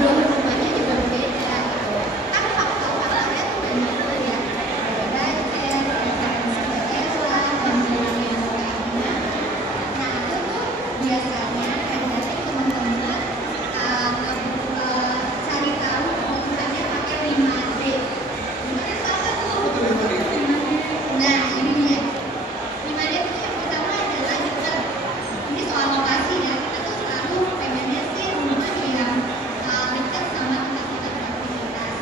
Gedung rumahnya juga berbeda. Kan faktor-faktornya tuh banyak tuh ya. Ada budget, referensi daerah, dan bilangnya kayak gimana. Nah itu tuh biasanya kadang-kadang teman-teman cari tahu misalnya pakai 5D. 5D itu apa tuh? Nah ini dia. 5D itu yang pertama adalah dekat. Ini soal lokasi ya. Kita tuh selalu pengennya sih rumah yang dekat sama tempat kita beraktivitas.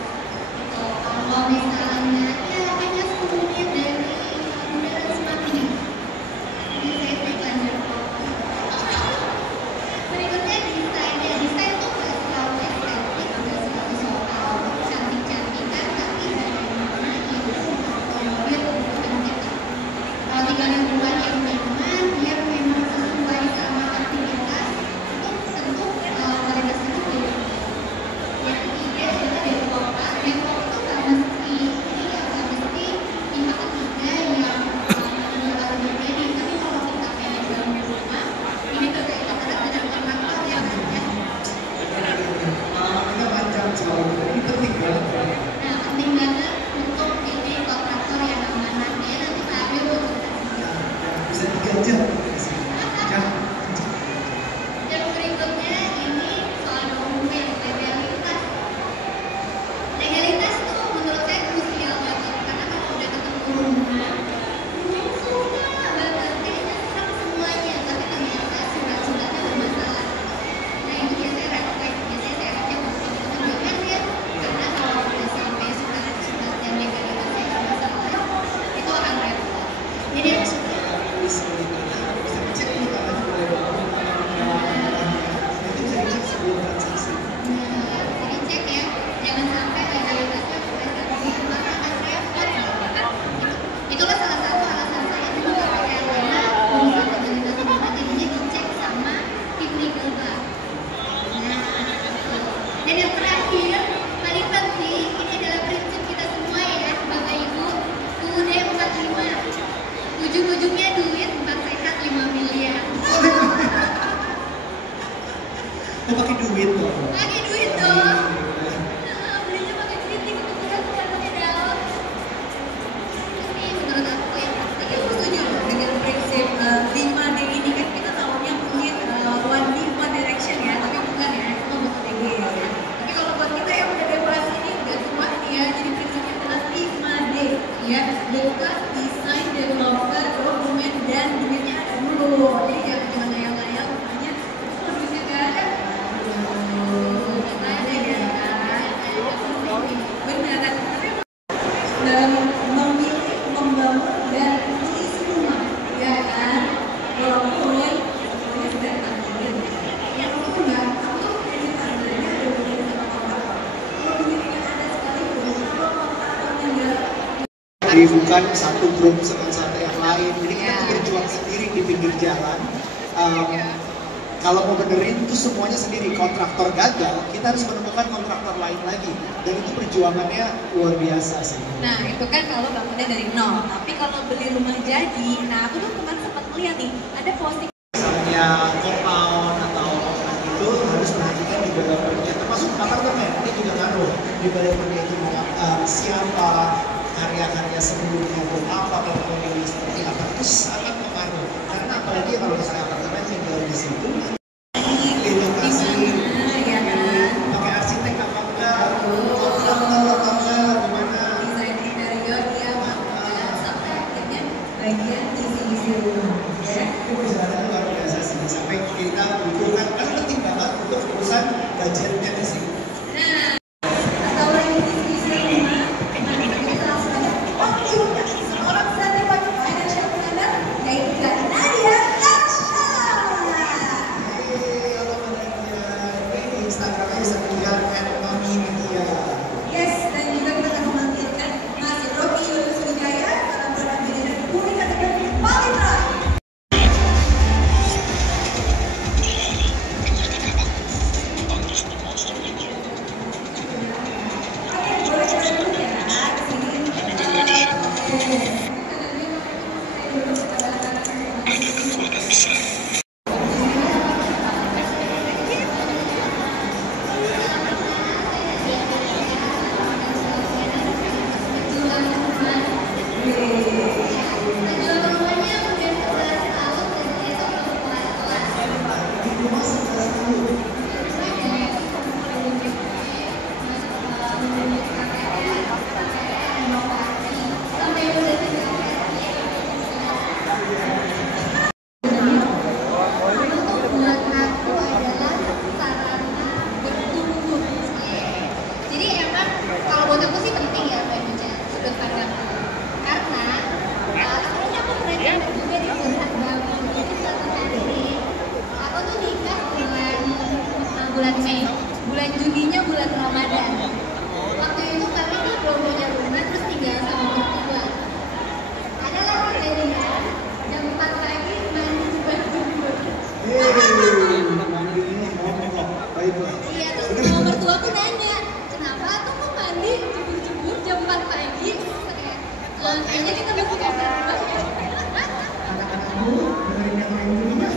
Gitu. Kalau misalnya ya hanya 10 menit dari Bundaran Semanggi. Ini saya Bandar. Berikutnya desainnya. Desain tuh nggak selalu estetik, nggak selalu soal cantik-cantikan, tapi bagaimana itu mobil penting. Kalau tinggal di rumah yang nyaman, yang memang sesuai sama aktivitas, itu tentu kualitasnya itu beda. Yang ketiga adalah developer. Developer itu nggak mesti ini ya, nggak mesti pihak ketiga yang berbeda. Tapi kalau kita pengen bangun rumah, ini berkaitan erat dengan kontraktor yang ada. Pengalamannya macam soal ini penting banget. Nah, penting banget untuk ini kontraktor yang amanah. Ya nanti Pak Aryo mau cerita. Bisa 3 jam. Yang berikutnya ini soal dokumen legalitas. Legalitas tuh menurut saya krusial banget karena kalau udah ketemu rumah susah banget, kayaknya sama semuanya, tapi ternyata surat-suratnya bermasalah. Nah itu biasanya red flag, biasanya saya ajak untuk jangan ya, karena kalau udah sampai surat-surat dan legalitasnya bermasalah itu akan red flag. Jadi Maksudnya bisa dicek dulu kan boleh bangun. Itu bisa dicek sebelum transaksi. jadi cek ya, jangan sampai legalitasnya berdasarkan maka akan repot. Itulah salah satu alasan saya dulu nggak pakai karena urusan legalitas rumah jadinya dicek sama tim legal bar. Nah, dan yang terakhir paling penting ini adalah prinsip kita semua ya, Bapak Ibu. UUD 45. Ujung-ujungnya duit 4 sehat 5 miliar. Oh pakai duit dong. Pakai duit dong. Belinya pakai duit nih, kebetulan bukan pakai daun. Ini menurut aku yang Tapi aku setuju dengan prinsip 5D ini kan kita tahunya mungkin one D, one direction ya, tapi bukan ya, itu mah bukan DG ya. Tapi kalau buat kita yang udah dewasa ini, udah tua nih ya, jadi prinsipnya adalah 5D ya, dekat, desain, developer, dokumen, dan duitnya ada dulu. Jadi jangan ngayal-ngayal rumahnya, kalau duitnya nggak ada, nggak ada ya. Benar, tapi memilih, membangun, dan mengisi rumah, ya kan? Walaupun sebenarnya sudah tanggung yang aku nggak, aku dari tandanya ada duit sama kontraktor. Kalau duitnya ada sekalipun, kalau kontraktornya nggak, Jadi bukan satu grup dengan satu yang lain. Jadi kita tuh berjuang sendiri di pinggir jalan. Kalau mau benerin itu semuanya sendiri. Kontraktor gagal, kita harus menemukan kontraktor lain lagi. Dan itu perjuangannya luar biasa sih. nah itu kan kalau bangunnya dari nol. Tapi kalau beli rumah jadi, nah aku tuh kemarin sempat melihat nih, ada posting. Misalnya compound atau itu harus perhatikan di developernya. Termasuk apartemen, ini juga ngaruh. Di developernya itu siapa, karya-karya sebelumnya itu apa, portfolio seperti apa, itu sangat pengaruh. Karena apalagi kalau misalnya apartemen tinggal di situ, di lokasi, Ya kan? pakai arsitek apa enggak, kontraktor apa enggak, gimana. Desain interior dia sampai akhirnya bagian isi-isi rumah ya. Itu perjalanan luar biasa sih, sampai kita butuhkan, kan penting banget untuk urusan budgetnya di sini. Nah, atau lagi isi-isi rumah, kita langsung aja, oh iya, seorang certified financial planner, yaitu dari Nadia Tasha. Halo Nadia, ini di Instagramnya bisa dilihat @mami_media. Yes, dan juga kita akan memanggilkan Mas Rocky Yunus Wijaya, para produk manajer Puri kategori Palitra. bulan Mei. Bulan Juninya bulan Ramadan. Waktu itu kami tuh belum punya rumah, terus tinggal sama mertua. Ada lagi kejadian, jam 4 pagi mandi buat jemur. Baiklah. Iya, terus sama mertua tuh nanya, kenapa tuh kok mandi jemur-jemur jam 4 pagi? Kayaknya kita masih kamar rumah ya. Anak-anakmu dengerin yang lain dulu ya.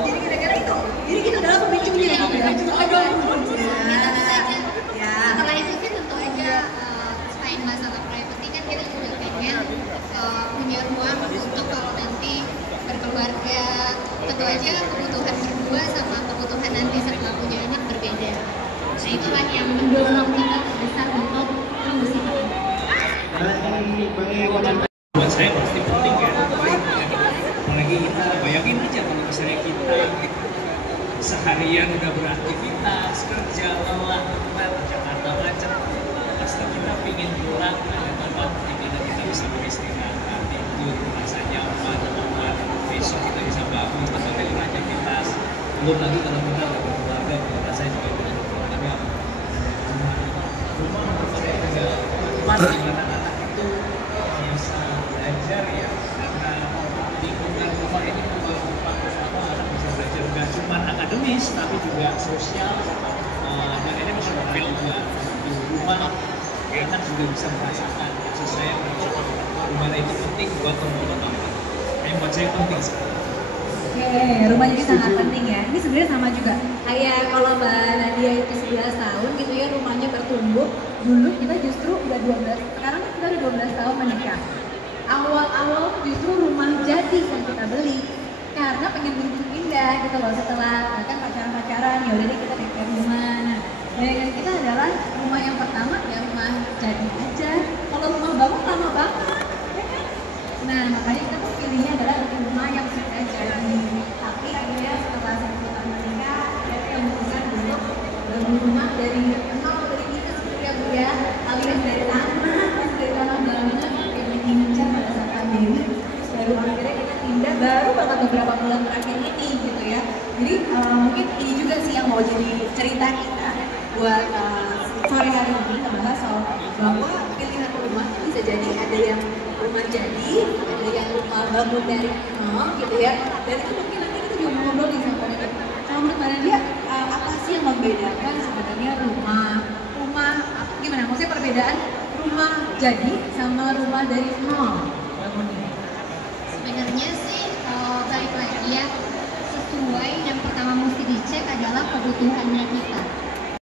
Jadi kira-kira itu. Jadi kita adalah pemicunya ya. Ya, tentu saja. Ya. Setelah itu sih tentu aja selain masalah privacy kan kita juga pengen punya ruang untuk kalau nanti berkeluarga. Tentu aja kebutuhan berdua sama kebutuhan nanti setelah punya anak berbeda. Nah itulah yang mendorong kita besar untuk mengusik. Buat saya pasti penting ya, apalagi kita bayangin aja kalau misalnya kita seharian udah beraktivitas kerja lelah Jakarta macet, pasti kita pingin pulang ada tempat di mana kita bisa beristirahat, tidur, rasa nyaman, aman, besok kita bisa bangun atau tidur aktivitas. Belum lagi kalau kita nggak berkeluarga, kalau saya juga udah berkeluarga, rumah menurut saya juga tempat di mana anak itu bisa belajar ya, karena lingkungan rumah ini membuat anak bisa belajar bukan cuma akademis tapi juga sosial, dan ini bisa berfil juga di rumah anak juga bisa merasakan kasih sayang dari rumah itu penting buat teman-teman. Yang buat saya penting sekali. Oke, rumah jadi sangat penting ya. Ini sebenarnya sama juga. Kayak kalau Mbak Nadia itu 11 tahun gitu ya, rumahnya bertumbuh. Dulu kita justru udah 12, sekarang kita udah 12 tahun menikah. Awal-awal justru rumah jadi yang kita beli. Karena pengen buru-buru pindah gitu loh, setelah kan pacaran-pacaran, ya udah deh kita DP rumah. Nah, bayangan kita adalah rumah yang pertama ya rumah jadi aja. Kalau rumah bangun lama banget, ya kan? Nah, makanya kita tuh pilihnya adalah rumah yang sudah jadi. Tapi akhirnya setelah 10 tahun menikah, kita yang memutuskan untuk bangun rumah dari nol, dari minus gitu ya Bu ya. Alias dari tanah, terus dari tanah bangunan, sampai diincar pada saat pandemi. Terus baru akhirnya kita pindah, baru banget beberapa bulan terakhir ini gitu ya. Jadi mungkin ini juga sih yang mau jadi cerita kita buat sore hari ini, kita bahas soal bahwa pilihan rumah bisa jadi ada yang rumah jadi, ada yang rumah bangun dari nol gitu ya. Dan itu mungkin nanti kita juga mau ngobrol nih sama Nadia. Kalau menurut Nadia, apa sih yang membedakan sebenarnya rumah gimana? Maksudnya perbedaan rumah jadi sama rumah dari nol bangunnya? Sebenarnya sih balik lagi ya, sesuai yang pertama mesti dicek adalah kebutuhannya kita.